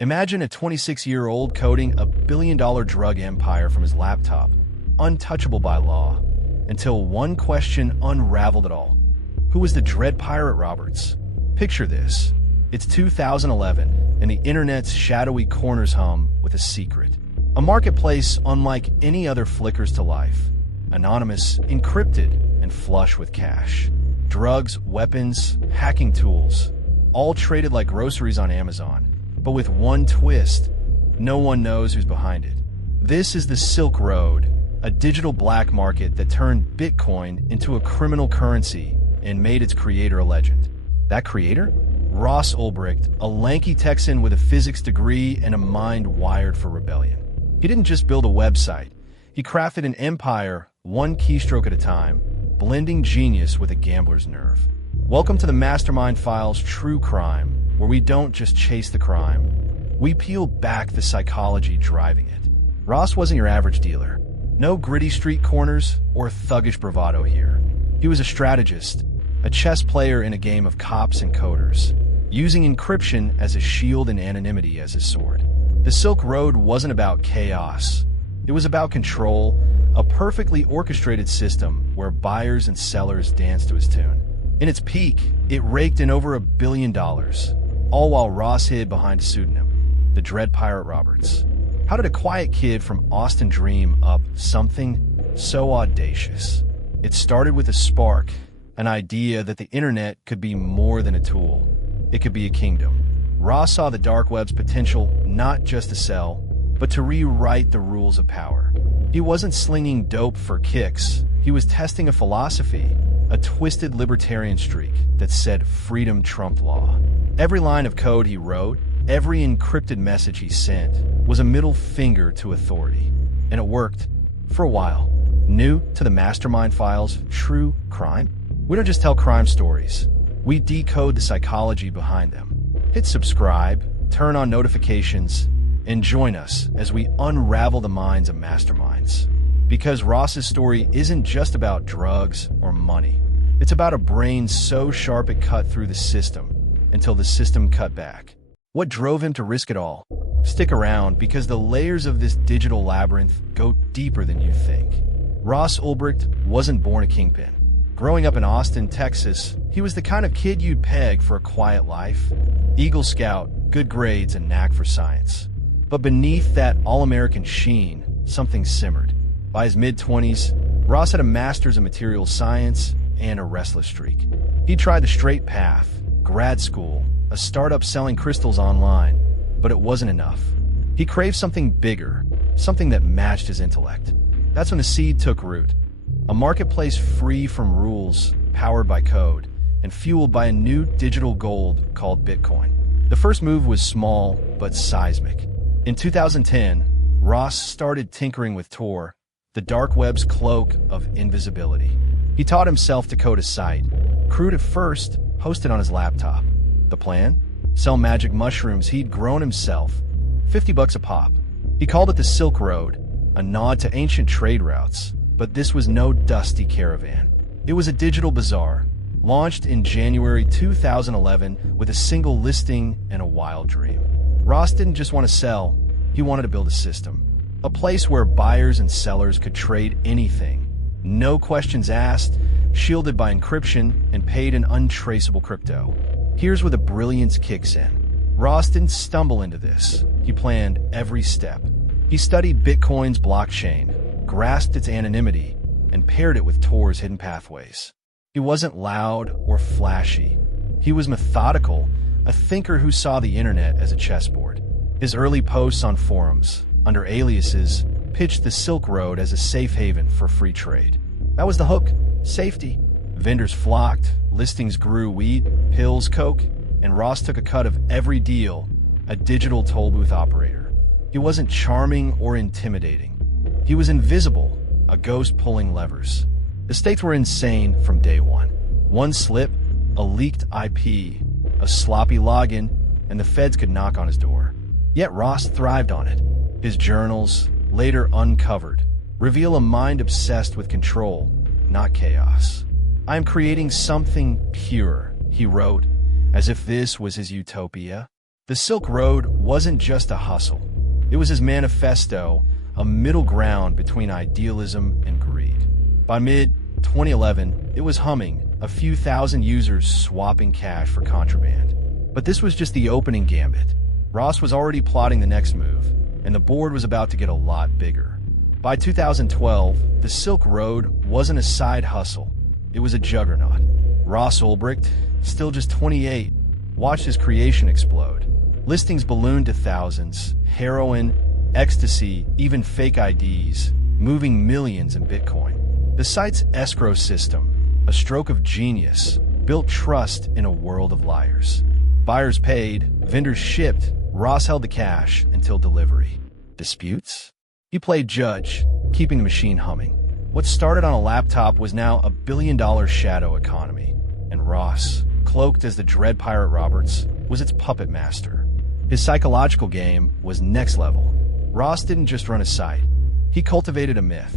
Imagine a 26-year-old coding a billion-dollar drug empire from his laptop, untouchable by law, until one question unraveled it all. Who was the Dread Pirate Roberts? Picture this. It's 2011, and the internet's shadowy corners hum with a secret. A marketplace unlike any other flickers to life. Anonymous, encrypted, and flush with cash. Drugs, weapons, hacking tools, all traded like groceries on Amazon. But with one twist, no one knows who's behind it. This is the Silk Road, a digital black market that turned Bitcoin into a criminal currency and made its creator a legend. That creator? Ross Ulbricht, a lanky Texan with a physics degree and a mind wired for rebellion. He didn't just build a website. He crafted an empire, one keystroke at a time, blending genius with a gambler's nerve. Welcome to the Mastermind Files True Crime, where we don't just chase the crime, we peel back the psychology driving it. Ross wasn't your average dealer. No gritty street corners or thuggish bravado here. He was a strategist, a chess player in a game of cops and coders, using encryption as a shield and anonymity as his sword. The Silk Road wasn't about chaos. It was about control, a perfectly orchestrated system where buyers and sellers danced to his tune. In its peak, it raked in over $1 billion, all while Ross hid behind a pseudonym, the Dread Pirate Roberts. How did a quiet kid from Austin dream up something so audacious? It started with a spark, an idea that the internet could be more than a tool. It could be a kingdom. Ross saw the dark web's potential not just to sell, but to rewrite the rules of power. He wasn't slinging dope for kicks. He was testing a philosophy, a twisted libertarian streak that said freedom trumped law. Every line of code he wrote, every encrypted message he sent, was a middle finger to authority. And it worked. For a while. New to the Mastermind Files True Crime? We don't just tell crime stories. We decode the psychology behind them. Hit subscribe, turn on notifications, and join us as we unravel the minds of masterminds. Because Ross's story isn't just about drugs or money. It's about a brain so sharp it cut through the system until the system cut back. What drove him to risk it all? Stick around, because the layers of this digital labyrinth go deeper than you think. Ross Ulbricht wasn't born a kingpin. Growing up in Austin, Texas, he was the kind of kid you'd peg for a quiet life. Eagle Scout, good grades, and knack for science. But beneath that all-American sheen, something simmered. By his mid-20s, Ross had a master's in materials science and a restless streak. He tried the straight path, grad school, a startup selling crystals online, but it wasn't enough. He craved something bigger, something that matched his intellect. That's when the seed took root. A marketplace free from rules, powered by code, and fueled by a new digital gold called Bitcoin. The first move was small, but seismic. In 2010, Ross started tinkering with Tor, the dark web's cloak of invisibility. He taught himself to code a site, crude at first, hosted on his laptop. The plan? Sell magic mushrooms he'd grown himself, $50 a pop. He called it the Silk Road, a nod to ancient trade routes, but this was no dusty caravan. It was a digital bazaar, launched in January 2011 with a single listing and a wild dream. Ross didn't just want to sell, he wanted to build a system. A place where buyers and sellers could trade anything. No questions asked, shielded by encryption, and paid in untraceable crypto. Here's where the brilliance kicks in. Ross didn't stumble into this. He planned every step. He studied Bitcoin's blockchain, grasped its anonymity, and paired it with Tor's hidden pathways. He wasn't loud or flashy. He was methodical, a thinker who saw the internet as a chessboard. His early posts on forums, under aliases, pitched the Silk Road as a safe haven for free trade. That was the hook. Safety. Vendors flocked, listings grew: weed, pills, coke, and Ross took a cut of every deal, a digital toll booth operator. He wasn't charming or intimidating. He was invisible, a ghost pulling levers. The stakes were insane from day one. One slip, a leaked IP, a sloppy login, and the feds could knock on his door. Yet Ross thrived on it. His journals, later uncovered, reveal a mind obsessed with control, not chaos. "I am creating something pure," he wrote, as if this was his utopia. The Silk Road wasn't just a hustle. It was his manifesto, a middle ground between idealism and greed. By mid-2011, it was humming, a few thousand users swapping cash for contraband. But this was just the opening gambit. Ross was already plotting the next move, and the board was about to get a lot bigger. By 2012, the Silk Road wasn't a side hustle. It was a juggernaut. Ross Ulbricht, still just 28, watched his creation explode. Listings ballooned to thousands, heroin, ecstasy, even fake IDs, moving millions in Bitcoin. The site's escrow system, a stroke of genius, built trust in a world of liars. Buyers paid, vendors shipped, Ross held the cash until delivery. Disputes? He played judge, keeping the machine humming. What started on a laptop was now a billion-dollar shadow economy, and Ross, cloaked as the Dread Pirate Roberts, was its puppet master. His psychological game was next level. Ross didn't just run a site. He cultivated a myth.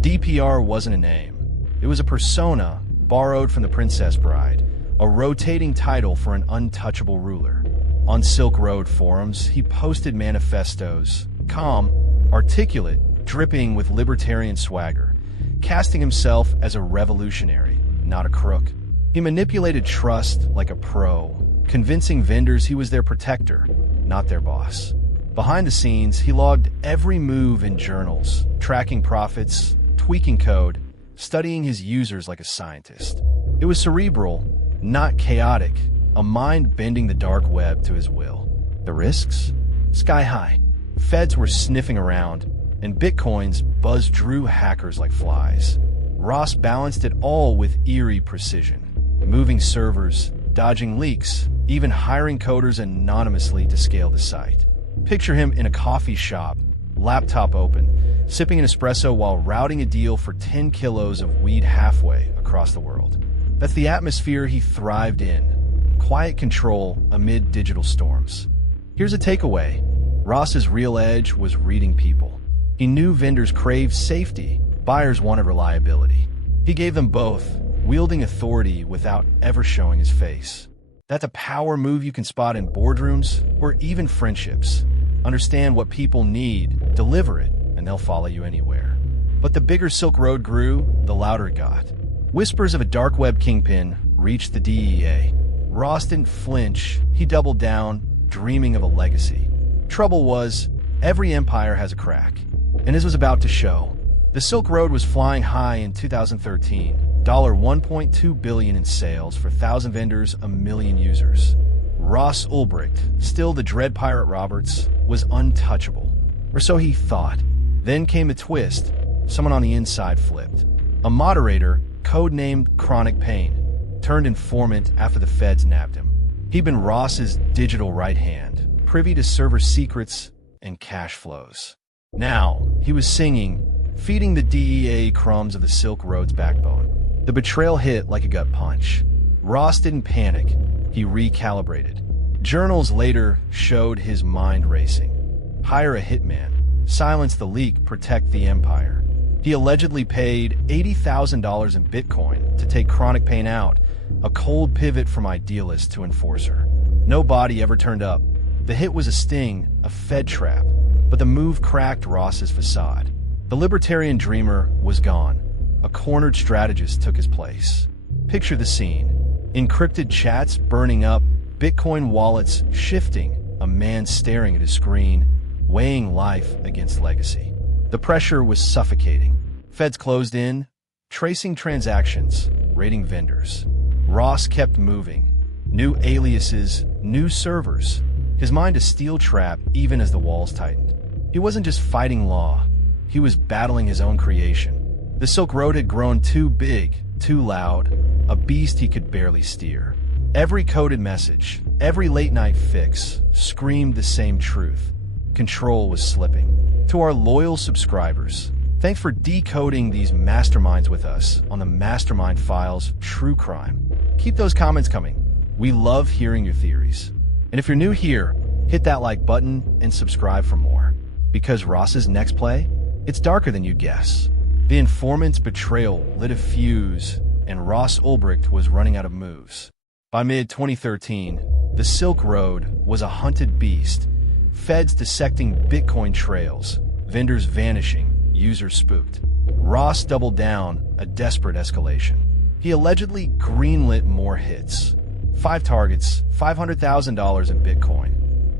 DPR wasn't a name. It was a persona borrowed from the Princess Bride, a rotating title for an untouchable ruler. On Silk Road forums, he posted manifestos, calm, articulate, dripping with libertarian swagger, casting himself as a revolutionary, not a crook. He manipulated trust like a pro, convincing vendors he was their protector, not their boss. Behind the scenes, he logged every move in journals, tracking profits, tweaking code, studying his users like a scientist. It was cerebral, not chaotic, a mind bending the dark web to his will. The risks? Sky high. Feds were sniffing around, and Bitcoin's buzz drew hackers like flies. Ross balanced it all with eerie precision, moving servers, dodging leaks, even hiring coders anonymously to scale the site. Picture him in a coffee shop, laptop open, sipping an espresso while routing a deal for 10 kilos of weed halfway across the world. That's the atmosphere he thrived in. Quiet control amid digital storms. Here's a takeaway. Ross's real edge was reading people. He knew vendors craved safety, buyers wanted reliability. He gave them both, wielding authority without ever showing his face. That's a power move you can spot in boardrooms or even friendships. Understand what people need, deliver it, and they'll follow you anywhere. But the bigger Silk Road grew, the louder it got. Whispers of a dark web kingpin reached the DEA. Ross didn't flinch, he doubled down, dreaming of a legacy. Trouble was, every empire has a crack, and this was about to show. The Silk Road was flying high in 2013, $1.2 billion in sales for 1,000 vendors, a million users. Ross Ulbricht, still the Dread Pirate Roberts, was untouchable. Or so he thought. Then came a twist. Someone on the inside flipped. A moderator, codenamed Chronic Pain, turned informant after the feds nabbed him. He'd been Ross's digital right hand, privy to server secrets and cash flows. Now, he was singing, feeding the DEA crumbs of the Silk Road's backbone. The betrayal hit like a gut punch. Ross didn't panic. He recalibrated. Journals later showed his mind racing. Hire a hitman. Silence the leak. Protect the empire. He allegedly paid $80,000 in Bitcoin to take Chronic Pain out, a cold pivot from idealist to enforcer. No body ever turned up. The hit was a sting, a Fed trap, but the move cracked Ross's facade. The libertarian dreamer was gone. A cornered strategist took his place. Picture the scene. Encrypted chats burning up, Bitcoin wallets shifting, a man staring at his screen, weighing life against legacy. The pressure was suffocating. Feds closed in, tracing transactions, rating vendors. Ross kept moving. New aliases, new servers. His mind a steel trap even as the walls tightened. He wasn't just fighting law. He was battling his own creation. The Silk Road had grown too big, too loud, a beast he could barely steer. Every coded message, every late-night fix, screamed the same truth. Control was slipping. To our loyal subscribers, thanks for decoding these masterminds with us on the Mastermind Files True Crime. Keep those comments coming. We love hearing your theories. And if you're new here, hit that like button and subscribe for more. Because Ross's next play, it's darker than you'd guess. The informant's betrayal lit a fuse, and Ross Ulbricht was running out of moves. By mid-2013, the Silk Road was a hunted beast. Feds dissecting Bitcoin trails, vendors vanishing, users spooked. Ross doubled down, a desperate escalation. He allegedly greenlit more hits. 5 targets, $500,000 in Bitcoin,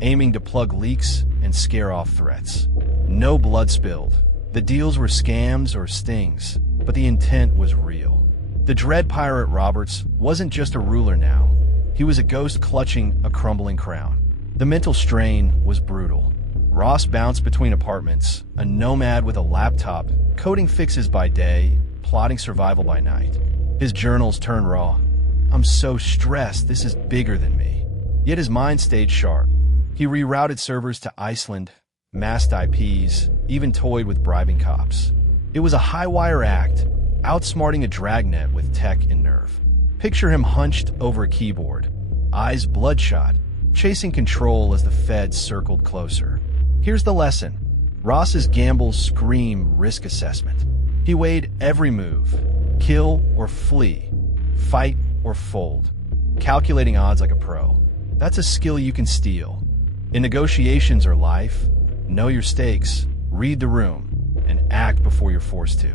aiming to plug leaks and scare off threats. No blood spilled. The deals were scams or stings, but the intent was real. The Dread Pirate Roberts wasn't just a ruler now. He was a ghost clutching a crumbling crown. The mental strain was brutal. Ross bounced between apartments, a nomad with a laptop, coding fixes by day, plotting survival by night. His journals turned raw. "I'm so stressed, this is bigger than me." Yet his mind stayed sharp. He rerouted servers to Iceland, masked IPs, even toyed with bribing cops. It was a high-wire act, outsmarting a dragnet with tech and nerve. Picture him hunched over a keyboard, eyes bloodshot, chasing control as the feds circled closer. Here's the lesson. Ross's gambles scream risk assessment. He weighed every move. Kill or flee. Fight or fold. Calculating odds like a pro. That's a skill you can steal. In negotiations or life, know your stakes, read the room, and act before you're forced to.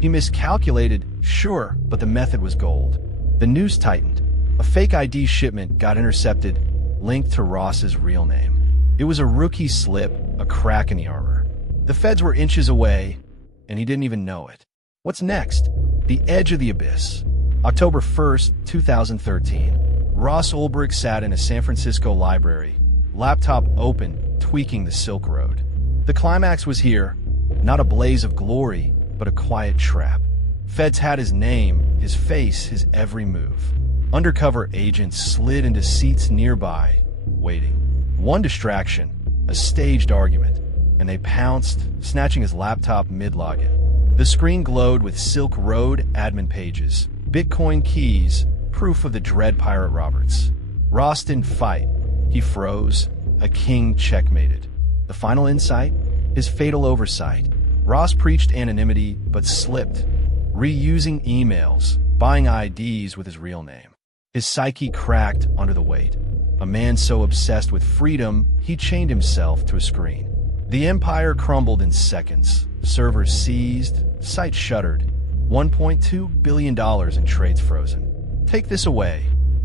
He miscalculated, sure, but the method was gold. The news tightened. A fake ID shipment got intercepted, linked to Ross's real name. It was a rookie slip, a crack in the armor. The feds were inches away, and he didn't even know it. What's next? The edge of the abyss. October 1st, 2013. Ross Ulbricht sat in a San Francisco library, laptop open, tweaking the Silk Road. The climax was here, not a blaze of glory, but a quiet trap. Feds had his name, his face, his every move. Undercover agents slid into seats nearby, waiting. One distraction, a staged argument, and they pounced, snatching his laptop mid-login. The screen glowed with Silk Road admin pages, Bitcoin keys, proof of the Dread Pirate Roberts. Ross didn't fight. He froze. A king checkmated. The final insight? His fatal oversight. Ross preached anonymity, but slipped, reusing emails, buying IDs with his real name. His psyche cracked under the weight. A man so obsessed with freedom, he chained himself to a screen. The empire crumbled in seconds. Servers seized, sites shuttered, $1.2 billion in trades frozen. Take this away.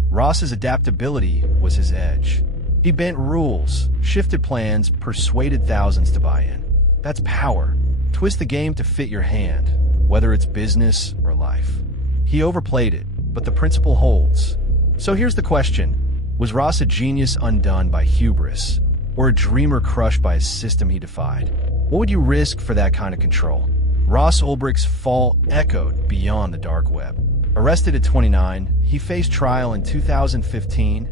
Ross's adaptability was his edge. He bent rules, shifted plans, persuaded thousands to buy in. That's power. Twist the game to fit your hand, whether it's business or life. He overplayed it, but the principle holds. So here's the question. Was Ross a genius undone by hubris, or a dreamer crushed by a system he defied? What would you risk for that kind of control? Ross Ulbricht's fall echoed beyond the dark web. Arrested at 29, he faced trial in 2015,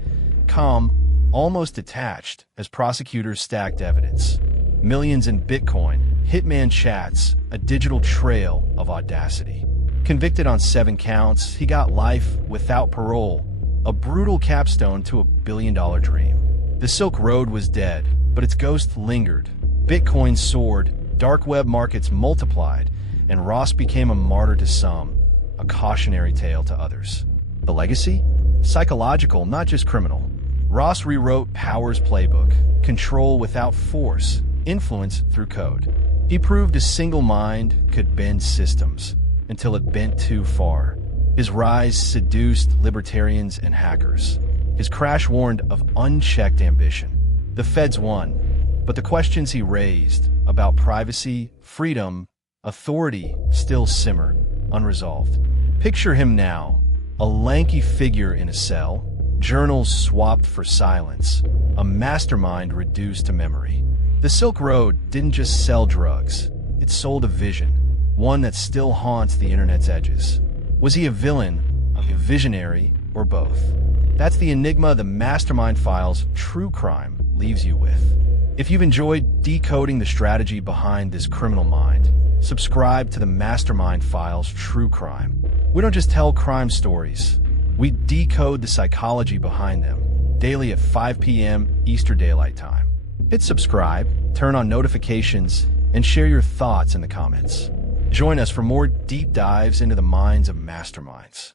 calm, almost detached, as prosecutors stacked evidence. Millions in Bitcoin, hitman chats, a digital trail of audacity. Convicted on 7 counts, he got life without parole, a brutal capstone to a billion-dollar dream. The Silk Road was dead, but its ghost lingered. Bitcoin soared, dark web markets multiplied, and Ross became a martyr to some, a cautionary tale to others. The legacy? Psychological, not just criminal. Ross rewrote power's playbook, control without force, influence through code. He proved a single mind could bend systems, until it bent too far. His rise seduced libertarians and hackers. His crash warned of unchecked ambition. The feds won, but the questions he raised about privacy, freedom, authority still simmer, unresolved. Picture him now, a lanky figure in a cell, journals swapped for silence, a mastermind reduced to memory. The Silk Road didn't just sell drugs, it sold a vision, one that still haunts the internet's edges. Was he a villain, a visionary, or both? That's the enigma the Mastermind Files True Crime leaves you with. If you've enjoyed decoding the strategy behind this criminal mind, subscribe to the Mastermind Files True Crime. We don't just tell crime stories, we decode the psychology behind them, daily at 5 p.m. Eastern Daylight Time. Hit subscribe, turn on notifications, and share your thoughts in the comments. Join us for more deep dives into the minds of masterminds.